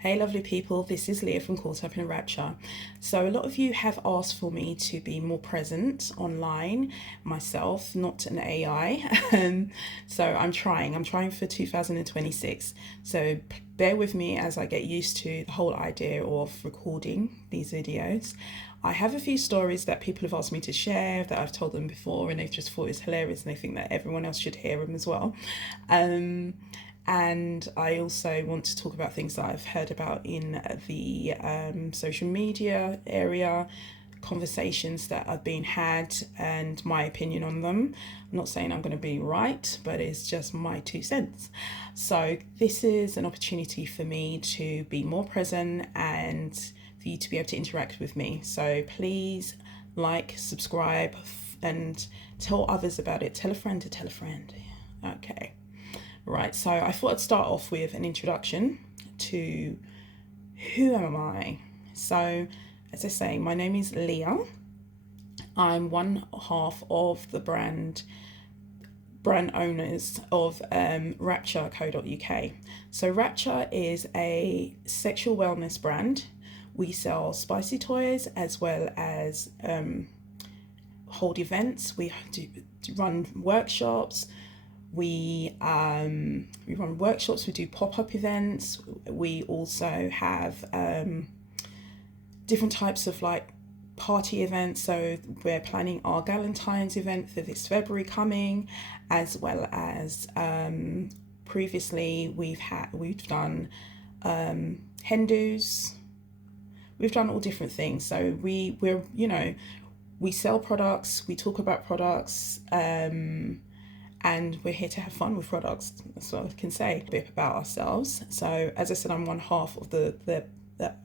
Hey lovely people, this is Leah from Caught Up in Rapcha. So a lot of you have asked for me to be more present online myself, not an AI. So I'm trying for 2026. So bear with me as I get used to the whole idea of recording these videos. I have a few stories that people have asked me to share that I've told them before and they've just thought it's hilarious and they think that everyone else should hear them as well. And I also want to talk about things that I've heard about in the social media area, conversations that have been had, and my opinion on them. I'm not saying I'm going to be right, but it's just my 2 cents. So this is an opportunity for me to be more present and for you to be able to interact with me. So please like, subscribe, and tell others about it. Tell a friend to tell a friend. Okay. Right, so I thought I'd start off with an introduction to who am I. So, as I say, my name is Leah. I'm one half of the brand owners of Rapcha.co.uk. So Rapcha is a sexual wellness brand. We sell spicy toys as well as hold events. We run workshops. We run workshops, we do pop-up events, we also have different types of like party events. So we're planning our Galentine's event for this February coming, as well as previously we've done Hindus, we've done all different things. So we're we sell products, we talk about products, and we're here to have fun with products. That's what I can say a bit about ourselves. So as I said, I'm one half of the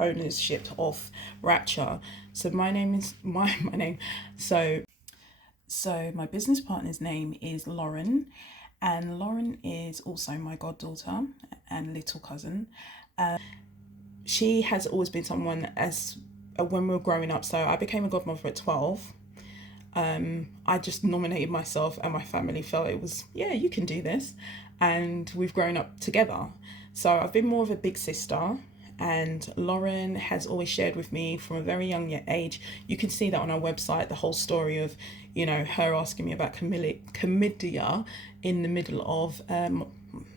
ownership of Rapcha. So my name is my name. So my business partner's name is Lauren, and Lauren is also my goddaughter and little cousin. She has always been someone as when we were growing up. So I became a godmother at 12. I just nominated myself and my family felt it was, yeah, you can do this. And we've grown up together. So I've been more of a big sister, and Lauren has always shared with me from a very young age. You can see that on our website, the whole story of, her asking me about chlamydia in the middle of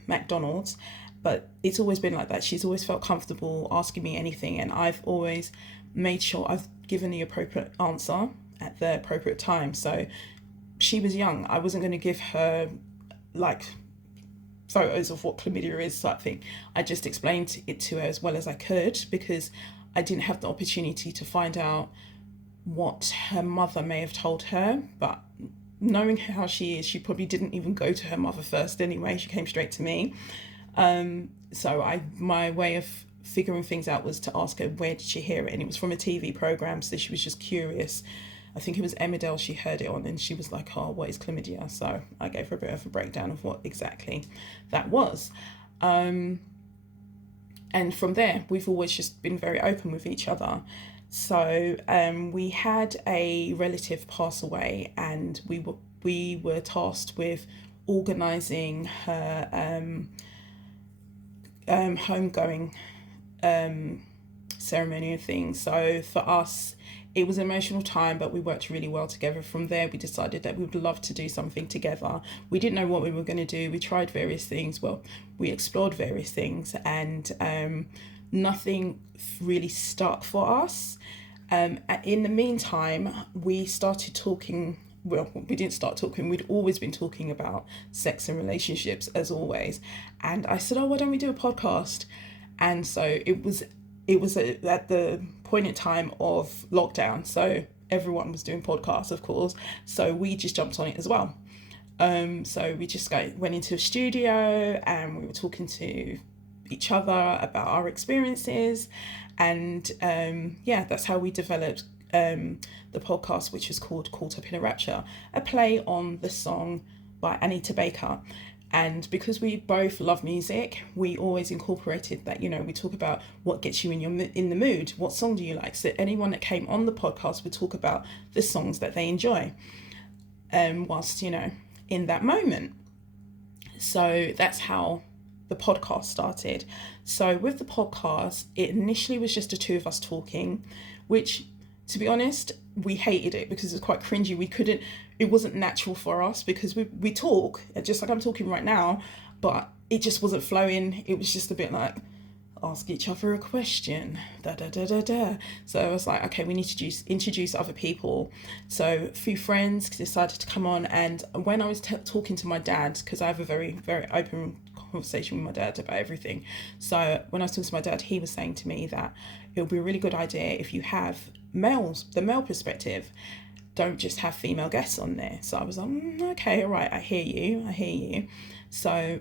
McDonald's. But it's always been like that. She's always felt comfortable asking me anything, and I've always made sure I've given the appropriate answer at the appropriate time. So she was young. I wasn't going to give her like photos of what chlamydia is type thing. I just explained it to her as well as I could, because I didn't have the opportunity to find out what her mother may have told her. But knowing how she is, she probably didn't even go to her mother first anyway. She came straight to me. So my way of figuring things out was to ask her, where did she hear it? And it was from a TV program, so she was just curious. I think it was Emmerdale she heard it on, and she was like, oh, what is chlamydia? So I gave her a bit of a breakdown of what exactly that was. And from there, we've always just been very open with each other. So we had a relative pass away, and we were tasked with organising her homegoing ceremony and things. So for us, it was an emotional time, but we worked really well together. From there, we decided that we would love to do something together. We didn't know what we were going to do. We tried various things. Well, we explored various things, and nothing really stuck for us. In the meantime, we started talking. Well, we didn't start talking. We'd always been talking about sex and relationships, as always. And I said, oh, why don't we do a podcast? And so it was at the point in time of lockdown, so everyone was doing podcasts, of course, so we just jumped on it as well. So we just went into a studio and we were talking to each other about our experiences, and that's how we developed the podcast, which is called Caught Up in a Rapture, a play on the song by Anita Baker. And because we both love music, we always incorporated that, we talk about what gets you in the mood. What song do you like? So anyone that came on the podcast would talk about the songs that they enjoy whilst, in that moment. So that's how the podcast started. So with the podcast, it initially was just the two of us talking, which, to be honest, we hated it because it's quite cringy. It wasn't natural for us because we talk just like I'm talking right now, but it just wasn't flowing. It was just a bit like, ask each other a question, da da da da da. So I was like, okay, we need to introduce other people. So a few friends decided to come on, and when I was talking to my dad, because I have a very, very open conversation with my dad about everything. So when I was talking to my dad, he was saying to me that it would be a really good idea if you have the male perspective. Don't just have female guests on there. So I was like, okay, all right, I hear you. So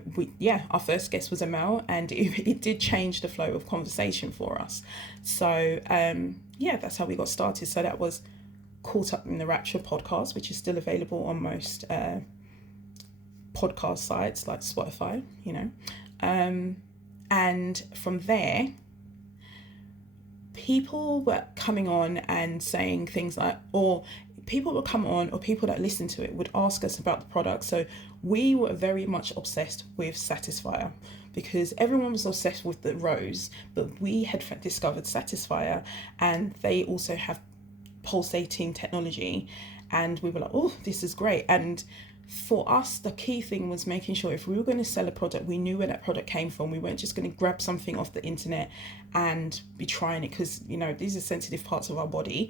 our first guest was a male, and it did change the flow of conversation for us. So that's how we got started. So that was Caught Up in the Rapcha podcast, which is still available on most podcast sites like Spotify, and from there, people were coming on and saying things like, or people would come on, or people that listen to it would ask us about the product. So we were very much obsessed with Satisfier because everyone was obsessed with the rose, but we had discovered Satisfier, and they also have pulsating technology, and we were like, oh, this is great. And for us, the key thing was making sure if we were going to sell a product, we knew where that product came from. We weren't just going to grab something off the internet and be trying it, because these are sensitive parts of our body.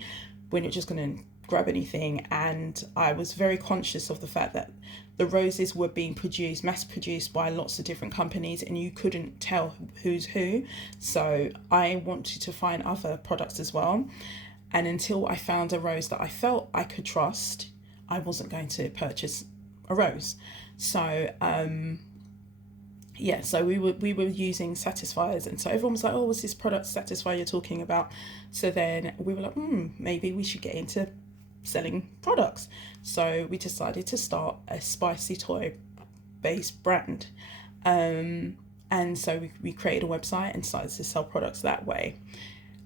We're not just going to grab anything. And I was very conscious of the fact that the roses were being mass produced by lots of different companies, and you couldn't tell who's who. So I wanted to find other products as well. And until I found a rose that I felt I could trust, I wasn't going to purchase a rose. So so we were using Satisfiers, and so everyone was like, oh, what's this product Satisfier you're talking about? So then we were like, maybe we should get into selling products. So we decided to start a spicy toy based brand, and so we created a website and started to sell products that way.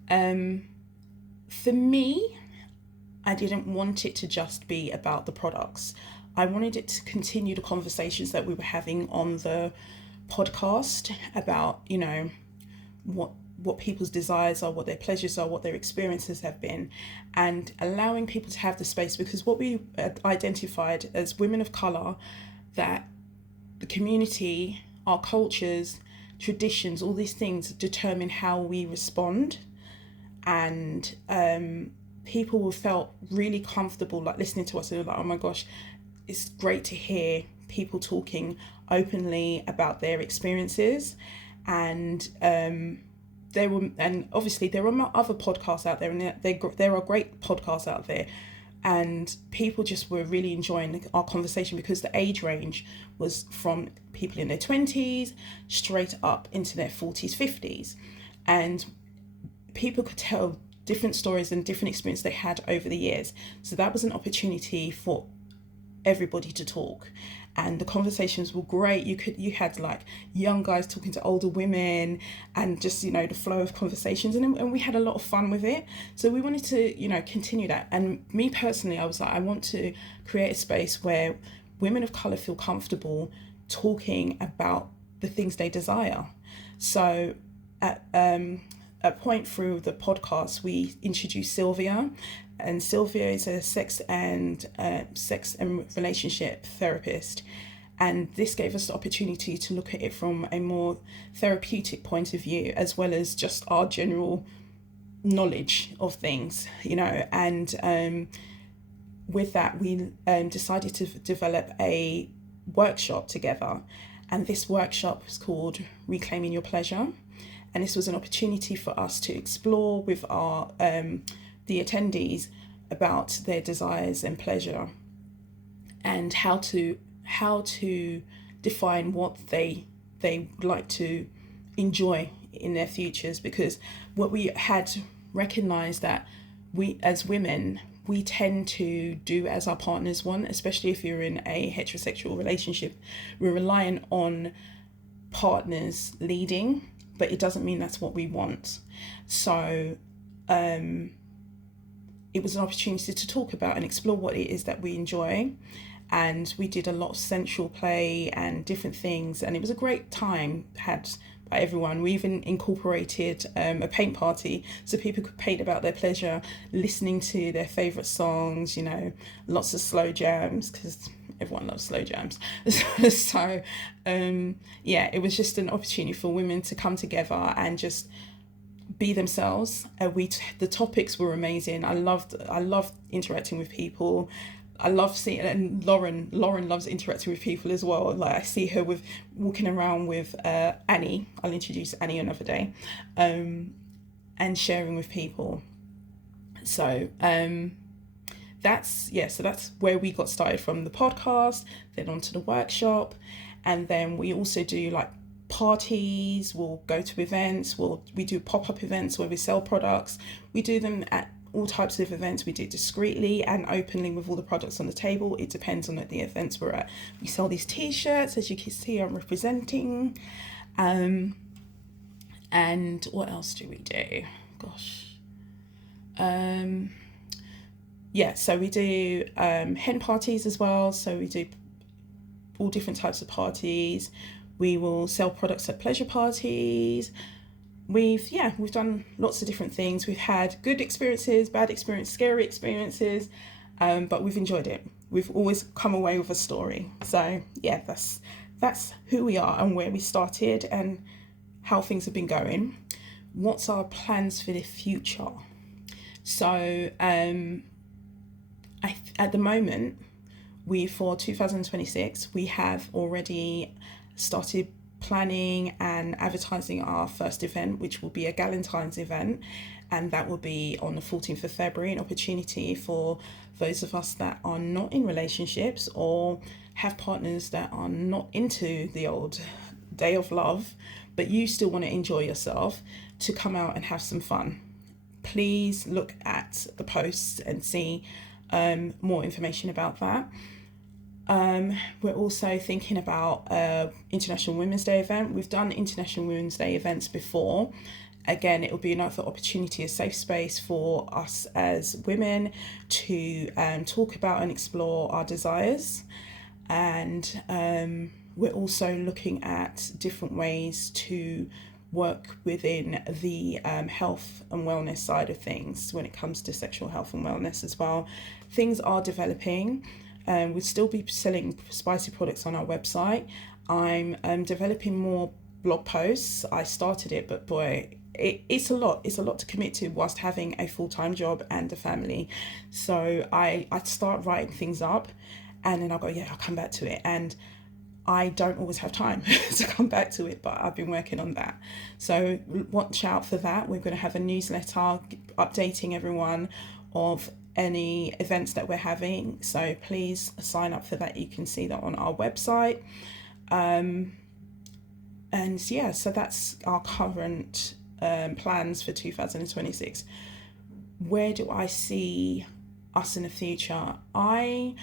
For me, I didn't want it to just be about the products. I wanted it to continue the conversations that we were having on the podcast about, what people's desires are, what their pleasures are, what their experiences have been, and allowing people to have the space, because what we identified as women of colour, that the community, our cultures, traditions, all these things determine how we respond. And people felt really comfortable like listening to us, and they were like, oh my gosh, it's great to hear people talking openly about their experiences. And obviously there are other podcasts out there, and there are great podcasts out there, and people just were really enjoying our conversation because the age range was from people in their 20s straight up into their 40s, 50s, and people could tell different stories and different experiences they had over the years. So that was an opportunity for everybody to talk, and the conversations were great. You had like young guys talking to older women, and just the flow of conversations, and we had a lot of fun with it. So we wanted to continue that. And me personally, I was like, I want to create a space where women of colour feel comfortable talking about the things they desire. So at a point through the podcast, we introduced Sylvia, and Sylvia is a sex and relationship therapist, and this gave us the opportunity to look at it from a more therapeutic point of view, as well as just our general knowledge of things, and with that we decided to develop a workshop together, and this workshop was called Reclaiming Your Pleasure. And this was an opportunity for us to explore with our the attendees about their desires and pleasure, and how to define what they would like to enjoy in their futures. Because what we had recognized that we as women, we tend to do as our partners want, especially if you're in a heterosexual relationship. We're relying on partners leading, but it doesn't mean that's what we want. So it was an opportunity to talk about and explore what it is that we enjoy. and we did a lot of sensual play and different things, and it was a great time had by everyone. We even incorporated a paint party so people could paint about their pleasure, listening to their favourite songs, you know, lots of slow jams, because everyone loves slow jams. So yeah, it was just an opportunity for women to come together and just be themselves. The topics were amazing. I loved interacting with people. I love seeing, and Lauren loves interacting with people as well. Like I see her with walking around with Annie. I'll introduce Annie another day, and sharing with people. So that's where we got started, from the podcast, then onto the workshop, and then we also do like parties. We'll go to events. We do pop-up events where we sell products. We do them at all types of events. We do it discreetly and openly with all the products on the table. It depends on the events we're at. We sell these t-shirts, as you can see I'm representing. And what else do we do? Gosh. Yeah, so we do hen parties as well. So we do all different types of parties. We will sell products at pleasure parties. We've done lots of different things. We've had good experiences, bad experiences, scary experiences, but we've enjoyed it. We've always come away with a story. So yeah, that's who we are and where we started and how things have been going. What's our plans for the future? So at the moment, for 2026, we have already started planning and advertising our first event, which will be a Galentine's event, and that will be on the 14th of February, an opportunity for those of us that are not in relationships or have partners that are not into the old day of love, but you still want to enjoy yourself, to come out and have some fun. Please look at the posts and see more information about that. We're also thinking about International Women's Day event. We've done International Women's Day events before. Again, it will be another opportunity, a safe space for us as women to talk about and explore our desires. And we're also looking at different ways to work within the health and wellness side of things when it comes to sexual health and wellness as well. Things are developing. We'll still be selling spicy products on our website. I'm developing more blog posts. I started it, but boy, it's a lot. It's a lot to commit to whilst having a full-time job and a family. So I start writing things up, and then I'll go, I'll come back to it. And I don't always have time to come back to it, but I've been working on that. So watch out for that. We're going to have a newsletter updating everyone of any events that we're having. So please sign up for that. You can see that on our website. And yeah, so that's our current plans for 2026. Where do I see us in the future? I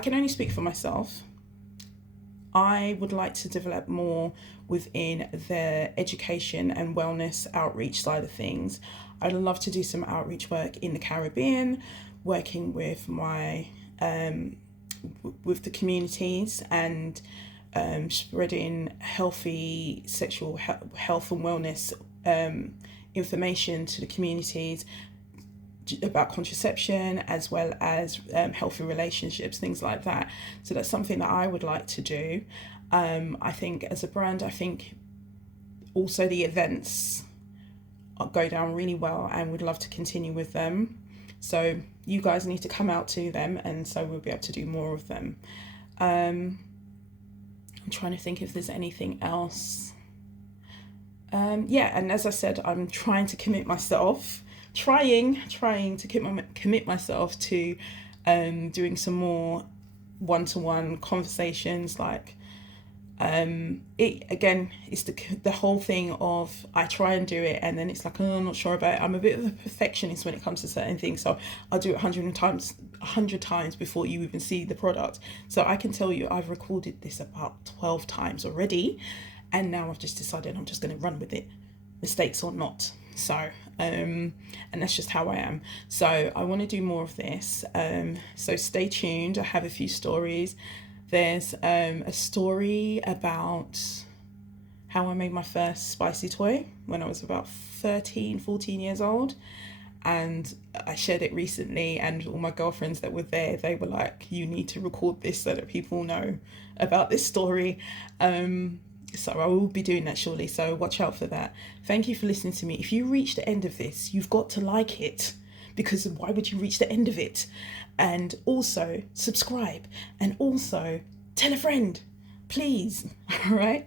can only speak for myself. I would like to develop more within the education and wellness outreach side of things. I'd love to do some outreach work in the Caribbean, working with with the communities and spreading healthy sexual health and wellness information to the communities about contraception, as well as healthy relationships, things like that. So that's something that I would like to do. I think as a brand, I think also the events go down really well and would love to continue with them. So you guys need to come out to them, and so we'll be able to do more of them. I'm trying to think if there's anything else. And as I said, I'm trying to commit myself, trying to commit myself to doing some more one-to-one conversations. Like it's the whole thing of I try and do it, and then it's like, I'm not sure about it. I'm a bit of a perfectionist when it comes to certain things, so I'll do it 100 times before you even see the product. So I can tell you I've recorded this about 12 times already, and now I've just decided I'm just going to run with it, mistakes or not. So And that's just how I am. So I want to do more of this. So stay tuned. I have a few stories. There's a story about how I made my first spicy toy when I was about 13, 14 years old. And I shared it recently, and all my girlfriends that were there, they were like, you need to record this so that people know about this story. So I will be doing that shortly, so watch out for that. Thank you for listening to me. If you reach the end of this, you've got to like it, because why would you reach the end of it? And also subscribe, and also tell a friend, please. All right,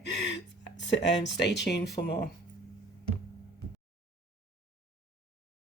so, stay tuned for more.